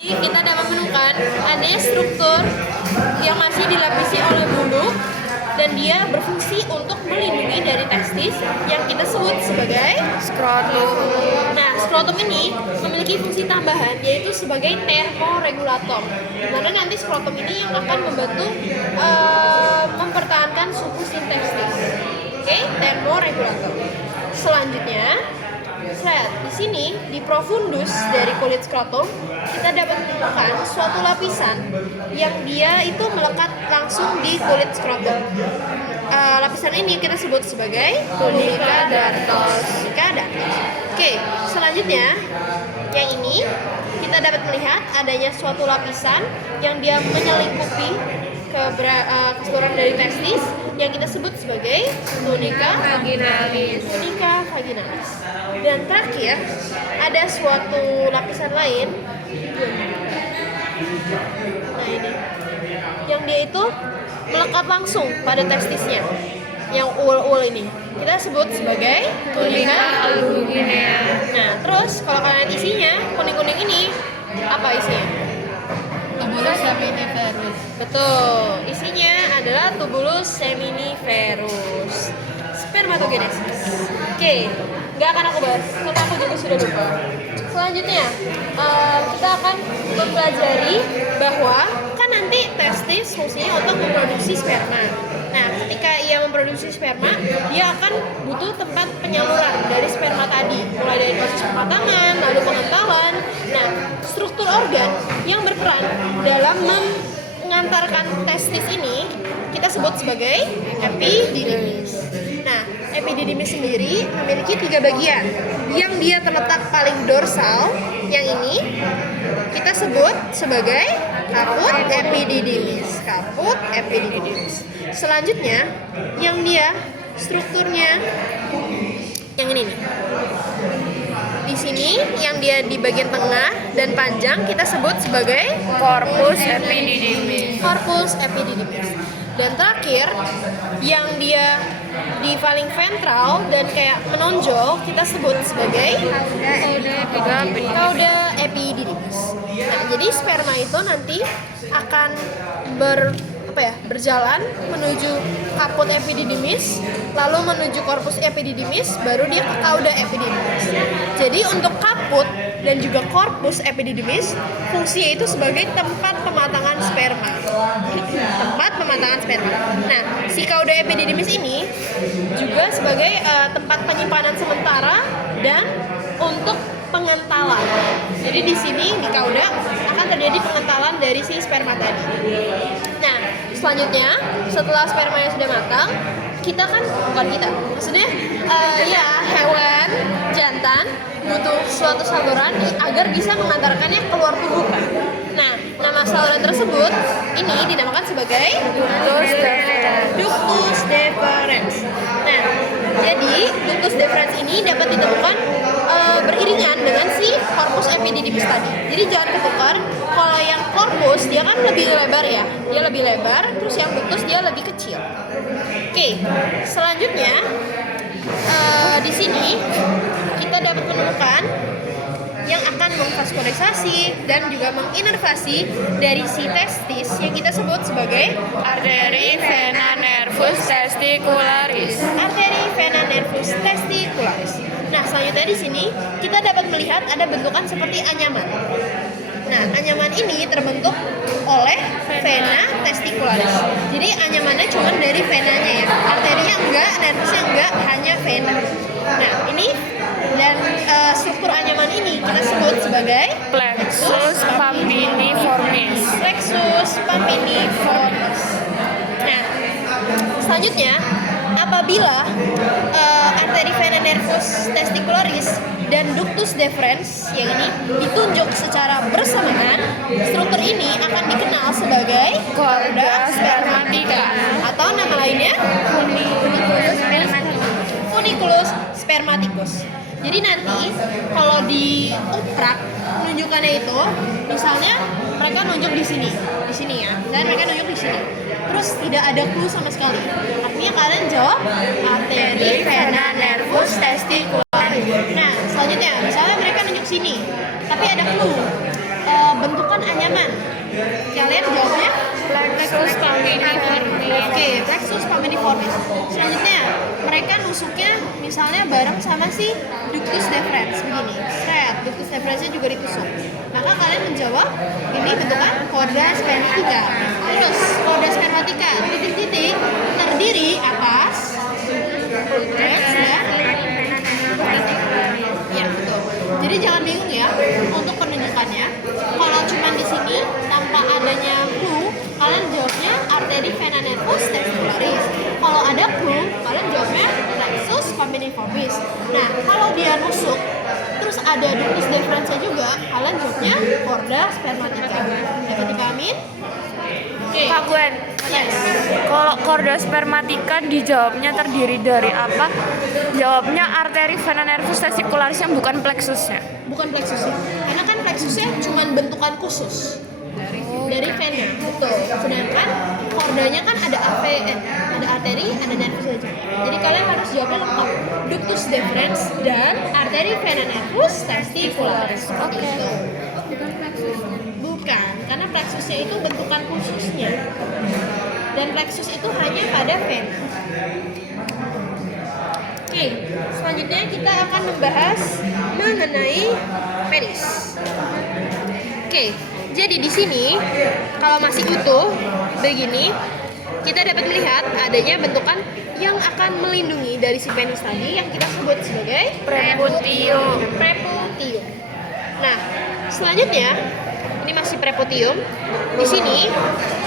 Kita dapat menemukan adanya struktur yang masih dilapisi oleh bulu dan dia berfungsi untuk melindungi dari testis yang kita sebut sebagai skrotum. Nah, skrotum ini memiliki fungsi tambahan yaitu sebagai termoregulator. Dimana nanti skrotum ini yang akan membantu mempertahankan suhu testis. Oke, termoregulator. Selanjutnya, di sini di profundus dari kulit skrotum kita dapat menemukan suatu lapisan yang dia itu melekat langsung di kulit skrotum. Lapisan ini kita sebut sebagai tunica dartos. Oke, selanjutnya yang ini kita dapat melihat adanya suatu lapisan yang dia menyelimuti keseluruhan dari testis yang kita sebut sebagai tunica vaginalis. Dan terakhir ada suatu lapisan lain. Nah ini, yang dia itu melekat langsung pada testisnya. Yang ul ini kita sebut sebagai tunica albuginea. Nah terus kalau kalian isinya kuning-kuning ini apa isinya? Tubulus seminiferus. Betul, isinya adalah tubulus seminiferus. Spermatogenesis. Oke, nggak akan aku bahas karena aku juga sudah lupa. Selanjutnya kita akan mempelajari bahwa kan nanti testis fungsinya untuk memproduksi sperma. Nah, ketika ia memproduksi sperma, dia akan butuh tempat penyaluran dari sperma tadi, mulai dari proses pematangan, lalu pengentalan. Nah, struktur organ yang berperan dalam mengantarkan testis ini kita sebut sebagai epididymis. Nah, epididymis sendiri memiliki 3 bagian. Yang dia terletak paling dorsal, yang ini kita sebut sebagai kaput epididymis. Selanjutnya, yang dia strukturnya yang ini nih. Di sini yang dia di bagian tengah dan panjang kita sebut sebagai corpus epididymis. Dan terakhir yang dia di paling ventral dan kayak menonjol kita sebut sebagai cauda epididymis. Nah, jadi sperma itu nanti akan berjalan menuju kaput epididymis, lalu menuju korpus epididymis, baru dia ke cauda epididymis. Jadi untuk kaput dan juga korpus epididymis fungsinya itu sebagai tempat pematangan sperma. Nah, si cauda epididymis ini juga sebagai tempat penyimpanan sementara dan untuk pengentalan. Jadi di sini di cauda akan terjadi pengentalan dari si sperma tadi. Nah, selanjutnya setelah spermanya sudah matang, maksudnya hewan jantan butuh suatu saluran agar bisa mengantarkannya keluar tubuh kan. Nah, nama saluran tersebut ini dinamakan sebagai ductus deferens. Nah, jadi ductus deferens ini dapat ditemukan beriringan dengan si corpus epididymis tadi. Jadi jangan ketukar, kalau yang corpus dia kan lebih lebar ya, dia lebih lebar, terus yang ductus dia lebih kecil. Oke, selanjutnya di sini kita dapat menemukan yang akan memvaskularisasi dan juga menginervasi dari si testis yang kita sebut sebagai arteri vena nervus testicularis. Nah, selanjutnya di sini kita dapat melihat ada bentukan seperti anyaman. Nah, anyaman ini terbentuk oleh vena testicularis. Jadi anyamannya cuma dari venanya ya, arterinya enggak, nervusnya enggak, hanya vena. Nah, ini dan struktur anyaman ini kita sebut sebagai plexus papiniformis. Nah, selanjutnya apabila arteri vena nervus testicularis dan ductus deferens yang ini ditunjuk secara bersamaan, struktur ini akan dikenal sebagai chorda spermatica atau nama lainnya funiculus spermaticus. Jadi nanti kalau diuprak menunjukkannya itu, misalnya mereka nunjuk di sini ya, dan mereka nunjuk di sini. Terus tidak ada clue sama sekali. Artinya kalian jawab arteri vena nervus testicularis. Nah, selanjutnya misalnya mereka nunjuk sini, tapi ada clue. Bentukan Selanjutnya, mereka nusuknya misalnya bareng sama si ductus deferens begini. Ductus deferensnya juga ditusuk. Maka kalian menjawab ini bentukan korda spermatica. Terus korda spermatica titik-titik terdiri atas pulcres dan ya betul. Jadi jangan bingung ya untuk penunjukannya. Kalau cuma di sini tanpa adanya clue, kalian jawabnya arteri vena nervus testicularis. Kalau ada clue, kalian jawabnya plexus spinalis. Nah, kalau dia nusuk terus ada ductus deferensnya juga, kalian jawabnya korda spermatica. Dapat dipahamin? Kak Gwen, Yes. kalau korda spermatica dijawabnya terdiri dari apa? Jawabnya arteri vena nervus testicularis yang bukan plexusnya. Bukan plexusnya. Karena kan plexusnya cuma bentukan khusus dari vena, betul. Sedangkan kordanya kan ada ada arteri, ada nervus saja. Jadi kalian harus jawabnya lengkap. Ductus deferens dan arteri vena nervus testicularis. Oke. Bukan, karena plexusnya itu bentukan khususnya. Dan plexus itu hanya pada vena. Oke, selanjutnya kita akan membahas mengenai penis. Oke, jadi di sini kalau masih utuh begini, kita dapat melihat adanya bentukan yang akan melindungi dari si penis tadi yang kita sebut sebagai Preputium. preputium. Nah, selanjutnya ini masih preputium. Di sini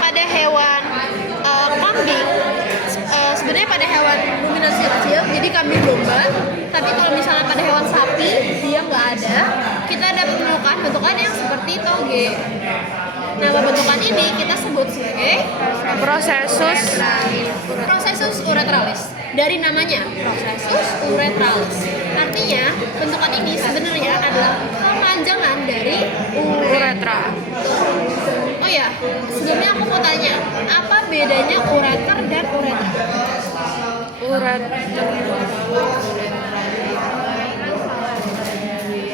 pada hewan kambing, sebenarnya pada hewan ruminasi kecil, jadi kambing domba. Tapi kalau misalnya pada hewan sapi dia nggak ada, kita dapat menemukan bentukan yang seperti toge. Nama bentukan ini kita sebut sebagai Processus urethralis. Dari namanya Processus urethralis. Artinya bentukan ini sebenarnya adalah kemanjangan dari uretra. Oh ya, sebelumnya aku mau tanya, apa bedanya ureter dan uretra?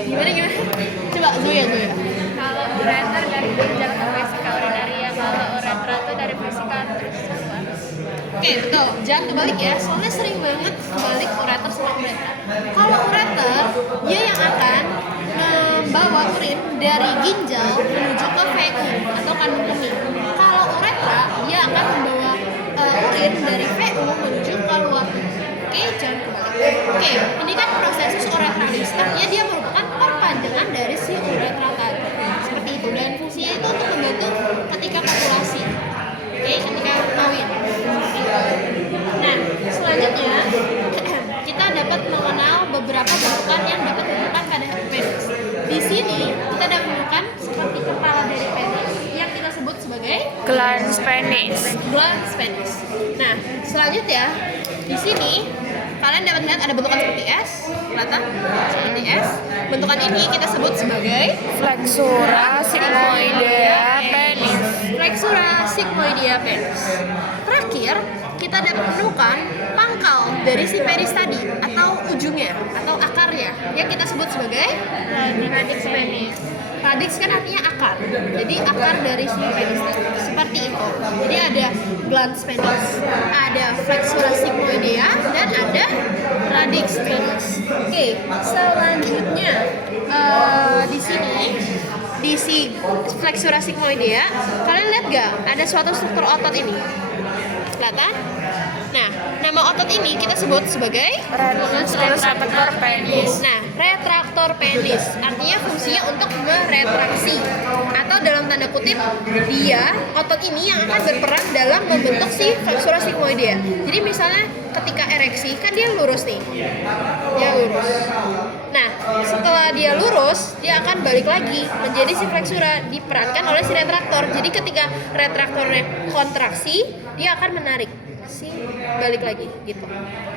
Gimana? Coba Zoya. Kalau ureter dari ginjal ke vesika urinaria, kalau uretra itu dari vesika terus keluar. Oke, betul. Jangan kebalik ya, soalnya sering banget kebalik ureter sama uretra. Kalau ureter, dia yang akan membawa urin dari ginjal menuju ke VU atau kandung kemih. Kalau uretra, dia akan membawa urin dari VU menuju ke luar. Oke, jangan kebalik. Oke, ini kan prosesus uretralis. Artinya dia merupakan perpanjangan dari si uretra tadi. Seperti itu. Dan fungsinya itu untuk membantu ketika kopulasi. Oke, ketika kawin. Nah, selanjutnya kita dapat mengenal beberapa bentukan yang dapat ditemukan pada penis. Di sini kita dapat menemukan seperti kepala dari penis yang kita sebut sebagai Glans penis. glans penis. Nah, selanjutnya di sini kalian dapat melihat ada bentukan seperti S, kelihatan seperti S. Bentukan ini kita sebut sebagai Flexura sigmoidea penis. Flexura sigmoidea penis. Terakhir, kita dapat menemukan pangkal dari si penis tadi atau ujungnya atau akarnya yang kita sebut sebagai radix penis. Radix kan artinya akar. Jadi akar dari si penis tadi. Seperti itu. Jadi ada glans penis, ada flexura sigmoidea dan ada radix penis. Oke, selanjutnya di sini di si flexura sigmoidea, kalian lihat gak ada suatu struktur otot ini? Kelihatan? Nah, nama otot ini kita sebut sebagai Retraktor penis. Nah, retraktor penis artinya fungsinya untuk meretraksi atau dalam tanda kutip dia otot ini yang akan berperan dalam membentuk si flexura sigmoidea. Jadi misalnya ketika ereksi kan dia lurus nih, dia lurus. Nah, setelah dia lurus dia akan balik lagi menjadi si flexura diperankan oleh si retraktor. Jadi ketika retraktornya kontraksi dia akan menarik si balik lagi gitu.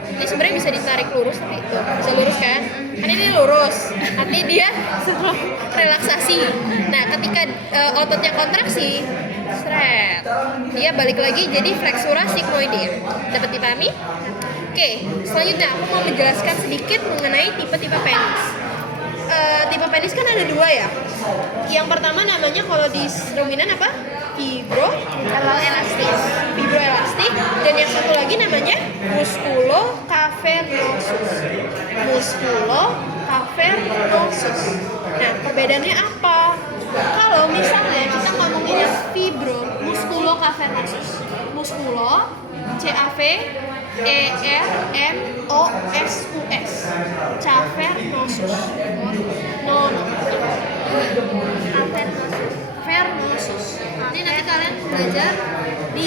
Ini sebenarnya bisa ditarik lurus tapi itu bisa lurus kan? Kan ini lurus, artinya dia relaksasi. Nah, ketika ototnya kontraksi, seret, dia balik lagi jadi flexura sigmoidea. Dapat dipahami? Oke, selanjutnya aku mau menjelaskan sedikit mengenai tipe-tipe penis. Tipe penis kan ada dua ya. Yang pertama namanya kalau di ruminan apa? Fibroelastik. Dan yang satu lagi namanya musculo cavernosus. Musculo cavernosus. Nah, perbedaannya apa? Kalau misalnya kita ngomongin yang fibro, musculo cavernosus. Musculo C A V E R N O S U S. Cavernosus. No. Cavernosus. Ini nanti kalian belajar di